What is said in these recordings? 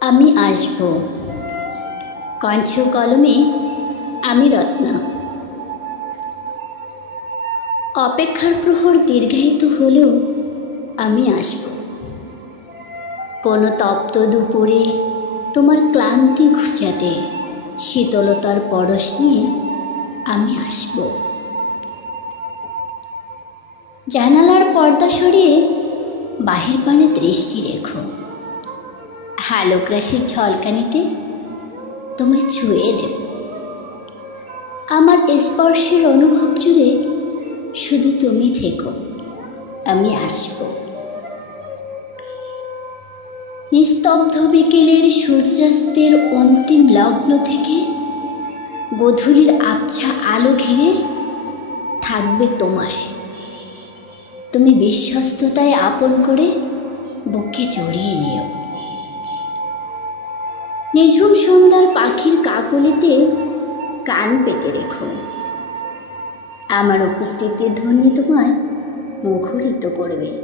আমি আসব। কণ্ঠ কলমে, আমি রত্না। অপেক্ষার প্রহর দীর্ঘায়িত হলেও আমি আসব। কোনো তপ্ত দুপুরে তোমার ক্লান্তি ঘুচাতে, শীতলতার পরশ নিয়ে আমি আসব। জানালার পর্দা সরিয়ে বাহির পানে দৃষ্টি রেখো। আলোকরাশির ঝলকানিতে তোমায় ছুঁয়ে দেব। আমার স্পর্শের অনুভব জুড়ে শুধু তুমি থেকো, আমি আসব। নিস্তব্ধ বিকেলের সূর্যাস্তের অন্তিম লগ্ন থেকে গধূলির আবছা আলো ঘিরে থাকবে তোমায় তুমি বিশ্বস্ততায় আপন করে বুকে জড়িয়ে নিও। নিঝুম সন্ধ্যার পাখির কাকলিতে কান পেতে রেখো। আমার উপস্থিতির ধ্বনি তোমায় মুখরিত করবে।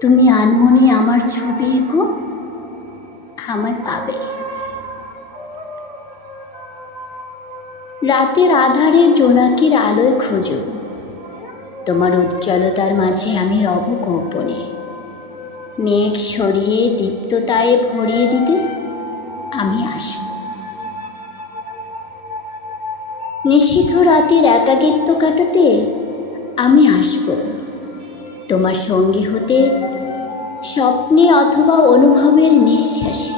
তুমি আনমনে আমার ছবি এঁকো, আমায় পাবে। রাতের আধারে জোনাকির আলোয় খোঁজো। তোমার উজ্জ্বলতার মাঝে আমি রব গোপনে। মেঘ সরিয়ে দীপ্ততায় ভরিয়ে দিতে আমি আসব। নিষিদ্ধ রাতের একাকিত্ব কাটাতে আমি আসব। তোমার সঙ্গী হতে স্বপ্নে অথবা অনুভবের নিঃশ্বাসে।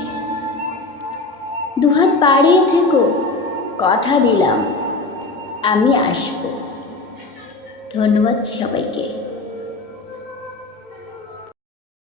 দুহাত বাড়িয়ে থেকো, কথা দিলাম, আমি আসব। ধন্যবাদ সবাইকে।